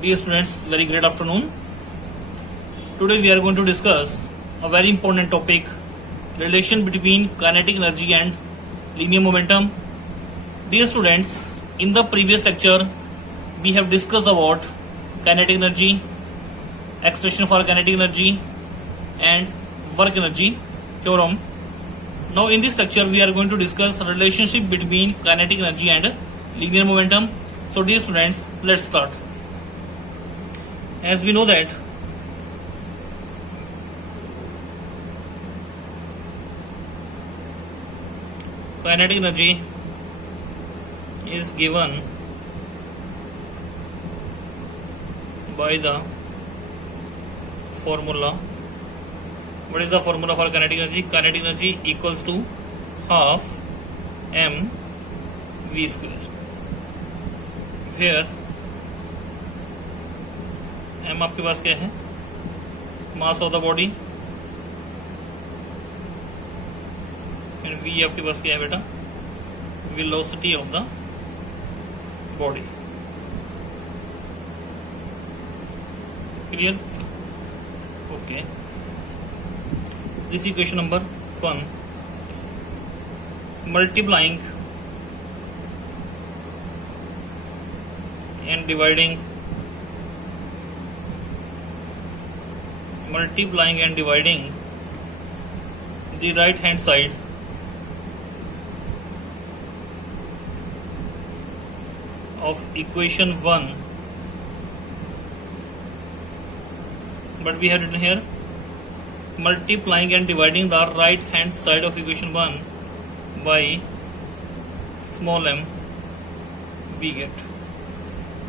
Dear students, very great afternoon. Today we are going to discuss a very important topic, relation between kinetic energy and linear momentum. Dear students, in the previous lecture we have discussed about kinetic energy, expression for kinetic energy and work energy theorem. Now in this lecture we are going to discuss relationship between kinetic energy and linear momentum. So dear students, let's start. As we know that kinetic energy is given by the formula. What is the formula for kinetic energy? Kinetic energy equals to half m v square, where m आपके पास क्या है? मास of the body, and v आपके पास क्या है बेटा? Velocity of the body. Clear? Okay. This equation number 1. Multiplying and dividing the right hand side of equation 1, but we have written here multiplying and dividing the right hand side of equation 1 by small m we get.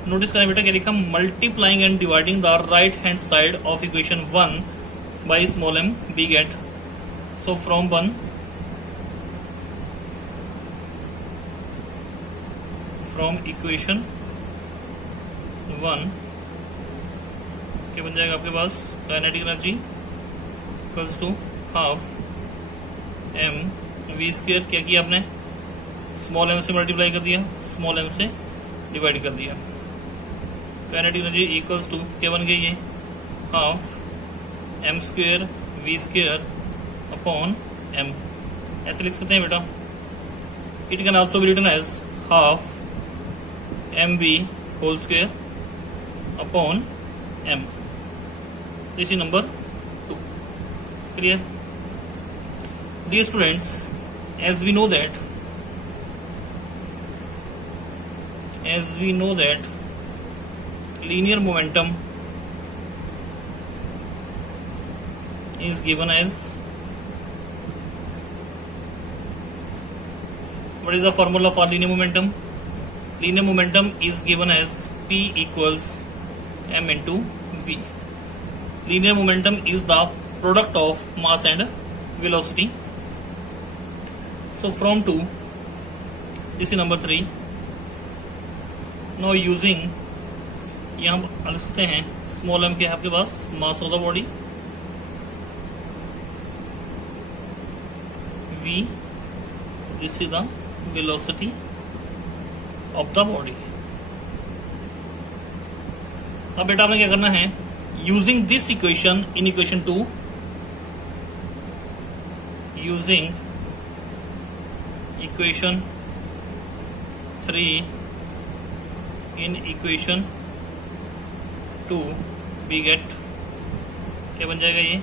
Notice करें बेटा क्या लिखा? Multiplying and dividing the right hand side of equation 1 by small m we get. So from 1 from equation 1 क्या बन जाएगा आपके पास? Kinetic energy equals to half m v square. क्या किया आपने? स्मॉल एम से मल्टीप्लाई कर दिया, स्मॉल एम से डिवाइड कर दिया. काइनेटिक एनर्जी इक्वल्स टू क्या बन गई है? Half m square v square upon m. ऐसे लिख सकते हैं बेटा. It can also be written as half m b whole square upon m. This is number 2. Clear? Dear students, as we know that linear momentum is given as, what is the formula for linear momentum? Linear momentum is given as P equals m into v. Linear momentum is the product of mass and velocity. So from 2, this is number 3. Now using, यहाँ पर लिख सकते हैं small M क्या है आपके पास? Mass of the body. v, this is the velocity of the body. अब बेटा आपने क्या करना है? Using this equation in equation 2, using equation 3 in equation 2 we get क्या बन जाएगा? ये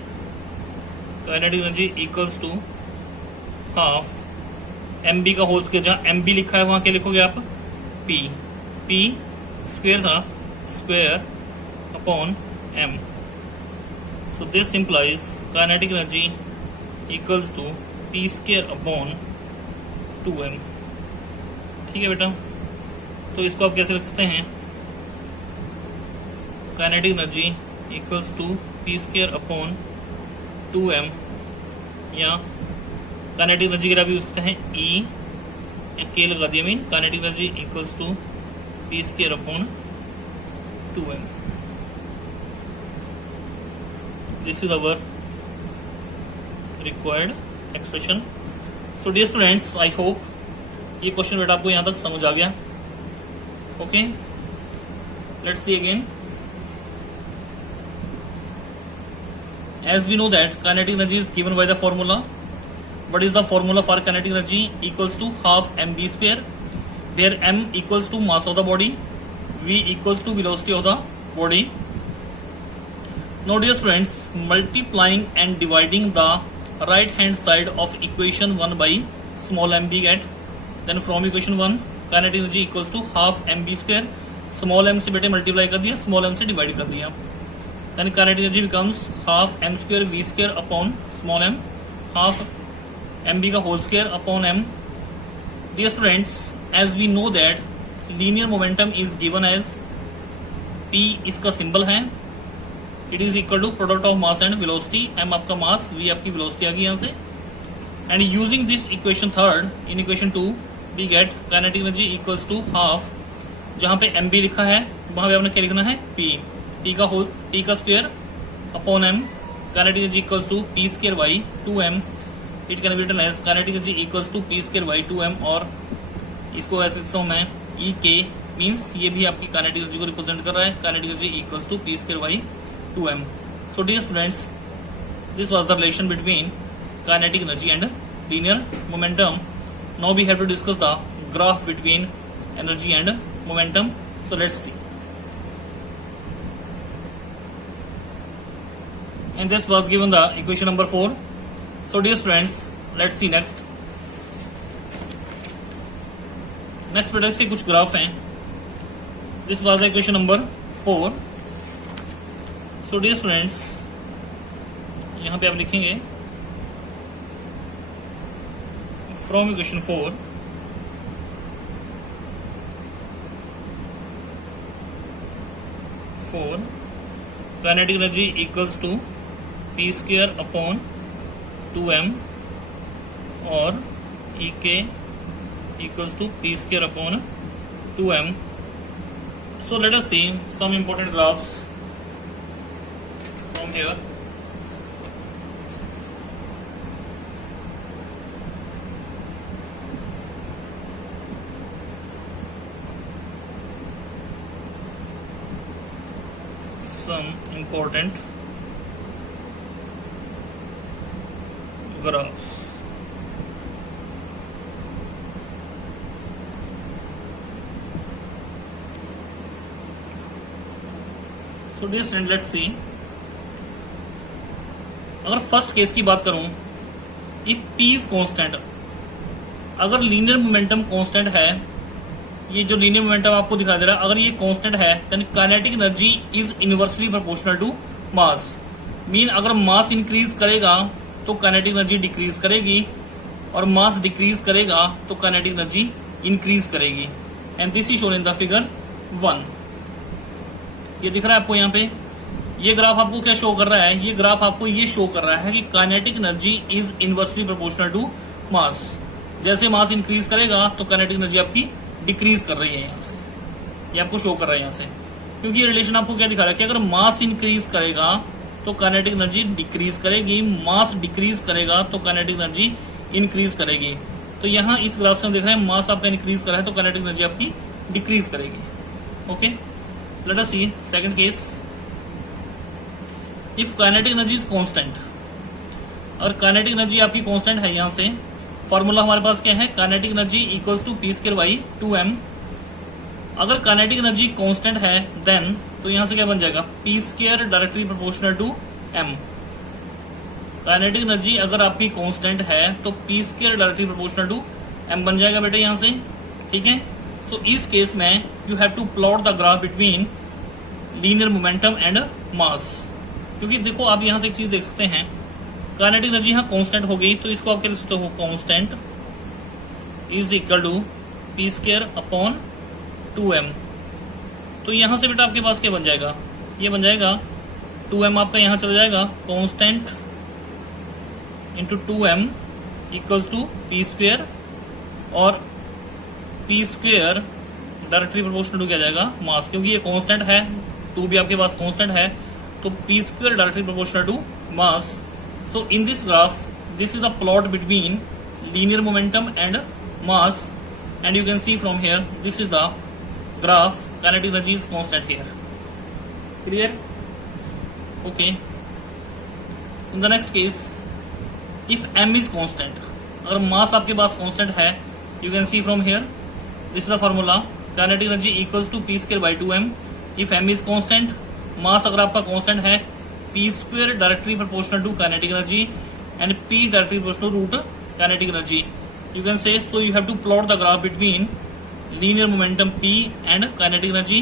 kinetic energy equals to half m v का होल स्क्वायर. जहां एम बी लिखा है वहां क्या लिखोगे आप? पी. पी स्क्वायर था, square upon m. So this implies kinetic energy equals to p square upon 2m. ठीक है बेटा? तो इसको आप कैसे लिख सकते हैं? Kinetic energy equals to p square upon 2m, या काइनेटिक एनर्जी के लिए आप यूज करते हैं E के लगा दिया. Mean kinetic energy equals to p square upon 2m. This is our required expression. So dear students, I hope ये क्वेश्चन बेटा आपको यहां तक समझ आ गया. Okay, let's see again. as we know that kinetic energy is given by the formula. What is the formula for kinetic energy? Equals to half mv square, where m equals to mass of the body, v equals to velocity of the body. Now dear students, multiplying and dividing the right hand side of equation 1 by small m we get. Then from equation 1 kinetic energy equals to half mv square, small m से बेटे multiply कर दिया, small m से divide कर दिया. Then kinetic energy becomes half m square v square upon small m, half mv का whole square upon m. Dear students, as we know that linear momentum is given as p इसका symbol है, it is equal to product of mass and velocity. m आपका मास, v आपकी velocity आ गई यहाँ से. And using this equation third, in equation 2 we get kinetic energy equals to half, जहाँ पे mv लिखा है वहां पे आपने क्या लिखना है, p का square upon m. kinetic energy equals to p square by 2m. it can be written as kinetic energy equals to p square by 2m, और इसको ऐसे लिखता हूं मैं e k, मींस ये भी आपकी kinetic energy को रिप्रेजेंट कर रहा है. kinetic energy equals to p square by 2m. So dear students, this was the relation between kinetic energy and linear momentum. Now we have to discuss the graph between energy and momentum. So let's see. And this was given the equation number 4. So dear students, let's see next. Next बेटा इसके कुछ graph हैं. This was the equation number 4. So dear students, यहाँ पे आप लिखेंगे from equation 4 kinetic energy equals to p square upon 2m, और ek equals to p square upon 2m. So let us see some important graphs from here. Some important graphs. So dear student, let's see. अगर first case की बात करूं, ये p is constant. अगर linear momentum constant है, ये जो linear momentum आपको दिखा दे रहा है, अगर ये कांस्टेंट है then kinetic energy is inversely proportional to mass. Mean अगर मास इंक्रीज करेगा तो काइनेटिक एनर्जी डिक्रीज करेगी, और मास डिक्रीज करेगा तो काइनेटिक एनर्जी इंक्रीज करेगी. And this is shown in the figure 1. ये दिख रहा है आपको यहाँ पे. ये ग्राफ आपको क्या शो कर रहा है? ये ग्राफ आपको ये शो कर रहा है कि kinetic energy is inversely proportional to mass. जैसे मास इंक्रीज करेगा तो काइनेटिक एनर्जी आपकी डिक्रीज कर रही है यहाँ से. ये आपको शो कर रहा है यहाँ से, क्योंकि ये रिलेशन आपको क्या दिखा रहा है कि अगर मास इंक्रीज करेगा तो काइनेटिक एनर्जी डिक्रीज करेगी, मास डिक्रीज करेगा तो काइनेटिक एनर्जी इंक्रीज करेगी. तो यहाँ इस ग्राफ से हम देख रहे हैं मास आपका इंक्रीज कर रहा है तो काइनेटिक एनर्जी आपकी डिक्रीज करेगी. Okay, let us see second case. If kinetic energy is constant, और काइनेटिक एनर्जी आपकी कांस्टेंट है, यहाँ से फॉर्मूला हमारे पास क्या है, kinetic energy equals to p square by 2m. अगर काइनेटिक एनर्जी कांस्टेंट है देन तो यहां से क्या बन जाएगा, p square directly proportional to m. Kinetic energy अगर आपकी कांस्टेंट है तो p square directly proportional to m बन जाएगा बेटे यहां से. ठीक है. सो इस केस में you have to plot the graph between linear momentum and mass. क्योंकि देखो आप यहां से एक चीज देख सकते हैं, काइनेटिक एनर्जी यहाँ कांस्टेंट हो गई तो इसको आप क्या लिख सकते हो, constant is equal to p square upon 2m. तो यहां से बेटा आपके पास क्या बन जाएगा, ये बन जाएगा 2m आपका यहां चला जाएगा, constant into 2m equals to p square, और p square directly proportional to क्या जाएगा, मास. क्योंकि ये कांस्टेंट है, 2 भी आपके पास कांस्टेंट है, तो p square directly proportional to mass. So in this graph, this is a plot between linear momentum and mass, and you can see from here, this is the graph. Kinetic energy is constant here. Clear? Okay. In the next case, if m is constant, अगर mass आपके पास constant है, you can see from here, this is the formula, kinetic energy equals to p square by 2m। If m is constant, mass अगर आपका constant है, p square directly proportional to kinetic energy and p directly proportional to root kinetic energy. You can say, so you have to plot the graph between linear momentum p and kinetic energy,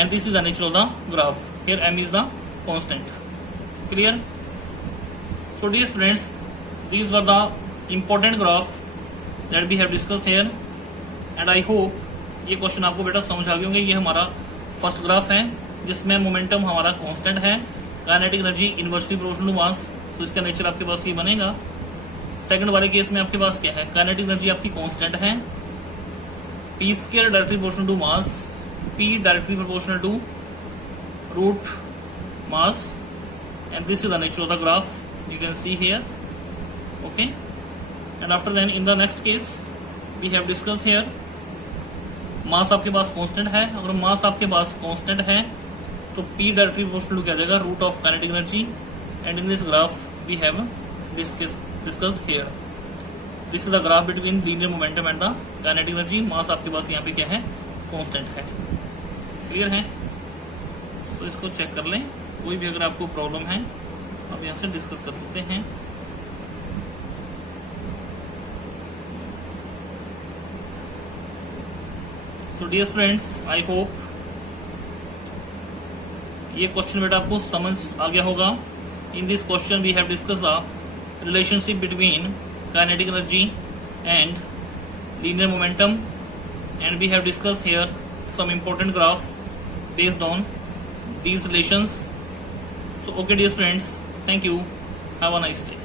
and this is the nature of the graph. Here m is the constant. Clear? So dear students, these were the important graph that we have discussed here, and I hope ये question आपको बेटा समझ आ गए होंगे। ये हमारा first graph है जिसमें मोमेंटम हमारा कांस्टेंट है, kinetic energy inversely proportional to mass, तो इसका नेचर आपके पास ये बनेगा। सेकंड वाले केस में आपके पास क्या है, काइनेटिक एनर्जी आपकी कांस्टेंट है, p square directly proportional to mass, p directly proportional to root mass, and this is the nature of the graph, you can see here. Okay, and after then in the next case we have discussed here, मास आपके पास constant है, अगर mass आपके पास constant है तो p directly proportional to क्या जाएगा, root of kinetic energy, and in this graph we have discussed here, this is the graph between linear momentum and the kinetic energy. Mass आपके पास यहाँ पे क्या है, कांस्टेंट है। क्लियर है? तो इसको चेक कर लें, कोई भी अगर आपको प्रॉब्लम है आप यहाँ से डिस्कस कर सकते हैं। So dear students, I hope ये क्वेश्चन बेटा आपको समझ आ गया होगा। In this question we have discuss the relationship between kinetic energy and linear momentum, and we have discussed here some important graph based on these relations. So okay dear friends, thank you, have a nice day.